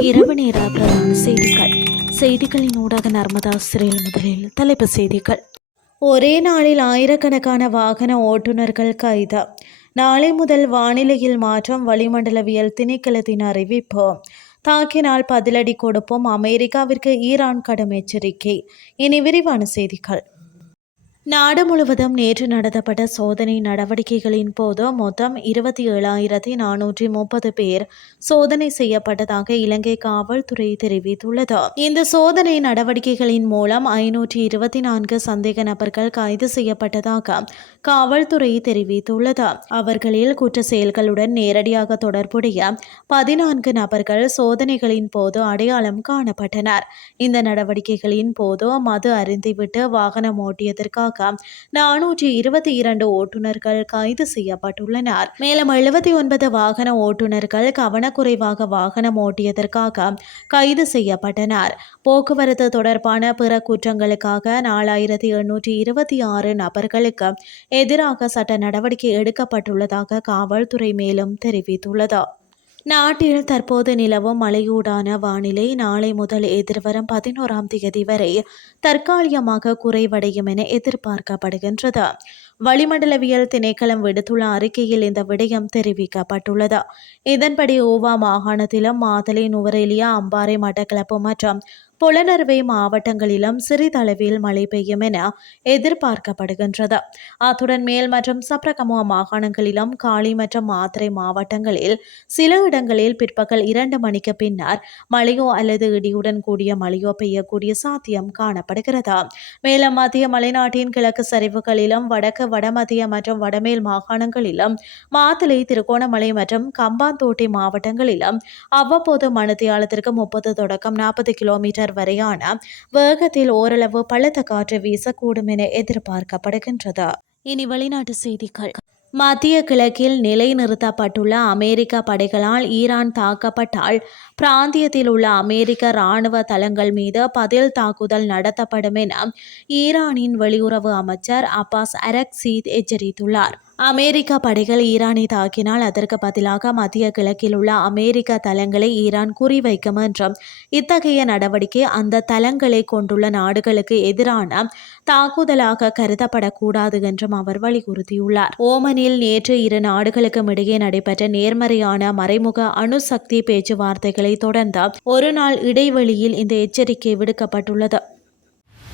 இரவு நேர பிரதான செய்திகள். செய்திகளின் ஊடாக நர்மதா சிறையில் முதலில் தலைப்பு செய்திகள். ஒரே நாளில் ஆயிரக்கணக்கான வாகன ஓட்டுநர்கள் கைது. நாளை முதல் வானிலையில் மாற்றம் வளிமண்டலவியல் திணைக்களத்தின் அறிவிப்பு. தாக்கினால் பதிலடி கொடுப்போம் அமெரிக்காவிற்கு ஈரான் கடும் எச்சரிக்கை. இனி விரிவான செய்திகள். நாடு முழுவதும் நேற்று நடத்தப்பட்ட சோதனை நடவடிக்கைகளின் போது மொத்தம் இருபத்தி ஏழாயிரத்தி நானூற்றி முப்பது பேர் சோதனை செய்யப்பட்டதாக இலங்கை காவல்துறை தெரிவித்துள்ளது. இந்த சோதனை நடவடிக்கைகளின் மூலம் ஐநூற்றி இருபத்தி நான்கு சந்தேக நபர்கள் கைது செய்யப்பட்டதாக காவல்துறை தெரிவித்துள்ளது. அவர்களில் குற்ற செயல்களுடன் நேரடியாக தொடர்புடைய பதினான்கு நபர்கள் சோதனைகளின் போது அடையாளம் காணப்பட்டனர். இந்த நடவடிக்கைகளின் போது மது அருந்திவிட்டு வாகனம் ஓட்டியதற்காக நானூற்றி இருபத்தி இரண்டு ஓட்டுநர்கள் கைது செய்யப்பட்டுள்ளனர். மேலும் எழுபத்தி ஒன்பது வாகன ஓட்டுநர்கள் கவனக்குறைவாக வாகனம் ஓட்டியதற்காக கைது செய்யப்பட்டனர். போக்குவரத்து தொடர்பான பிற குற்றங்களுக்காக நாலாயிரத்தி எண்ணூற்றி இருபத்தி ஆறு நபர்களுக்கு எதிராக சட்ட நடவடிக்கை எடுக்கப்பட்டுள்ளதாக காவல்துறை மேலும் தெரிவித்துள்ளது. நாட்டில் தற்போது நிலவும் மழையூடான வானிலை நாளை முதல் எதிர்வரும் பதினோராம் தேதி வரை தற்காலிகமாக குறைவடையும் என எதிர்பார்க்கப்படுகின்றது. வளிமண்டலவியல் திணைக்களம் விடுத்துள்ள அறிக்கையில் இந்த விடயம் தெரிவிக்கப்பட்டுள்ளது. இதன்படி ஓவா மாகாணத்திலும் மாதளை நுவரெலியா அம்பாறை மட்டக்களப்பு மற்றும் புலனறுவை மாவட்டங்களிலும் சிறிதளவில் மழை பெய்யும் என எதிர்பார்க்கப்படுகின்றது. அத்துடன் மேல் மற்றும் சப்ரகமோ மாகாணங்களிலும் காலி மற்றும் மாத்திரை மாவட்டங்களில் சில இடங்களில் பிற்பகல் இரண்டு மணிக்கு பின்னர் மழையோ அல்லது இடியுடன் கூடிய மழையோ பெய்யக்கூடிய சாத்தியம் காணப்படுகிறது. மேலும் மத்திய மலைநாட்டின் கிழக்கு சரிவுகளிலும் வடக்கு வடமத்திய மற்றும் வடமேல் மாகாணங்களிலும் மாத்தளை திருகோணமலை மற்றும் கம்பாந்தோட்டை மாவட்டங்களிலும் அவ்வப்போது மணித்தியாலத்திற்கு முப்பது தொடக்கம் நாற்பது கிலோமீட்டர் வரையான வேகத்தில் ஓரளவு பலத்த காற்று வீசக்கூடும் என எதிர்பார்க்கப்படுகின்றது. இனி வெளிநாட்டு செய்திகள். மத்திய கிழக்கில் நிலைநிறுத்தப்பட்டுள்ள அமெரிக்க படைகளால் ஈரான் தாக்கப்பட்டால் பிராந்தியத்தில் உள்ள அமெரிக்க இராணுவ தளங்கள் மீது பதில் தாக்குதல் நடத்தப்படும் என ஈரானின் வெளியுறவு அமைச்சர் அப்பாஸ் அரக்சீத் எச்சரித்துள்ளார். அமெரிக்க படைகள் ஈரானை தாக்கினால் அதற்கு பதிலாக மத்திய கிழக்கில் உள்ள அமெரிக்க தளங்களை ஈரான் குறிவைக்கும் என்றும் இத்தகைய நடவடிக்கை அந்த தளங்களை கொண்டுள்ள நாடுகளுக்கு எதிரான தாக்குதலாக கருதப்படக்கூடாது என்றும் அவர் வலியுறுத்தியுள்ளார். ஓமனில் நேற்று இரு நாடுகளுக்கும் இடையே நடைபெற்ற நேர்மறையான மறைமுக அணுசக்தி பேச்சுவார்த்தைகளை தொடர்ந்து ஒரு நாள் இடைவெளியில் இந்த எச்சரிக்கை விடுக்கப்பட்டுள்ளது.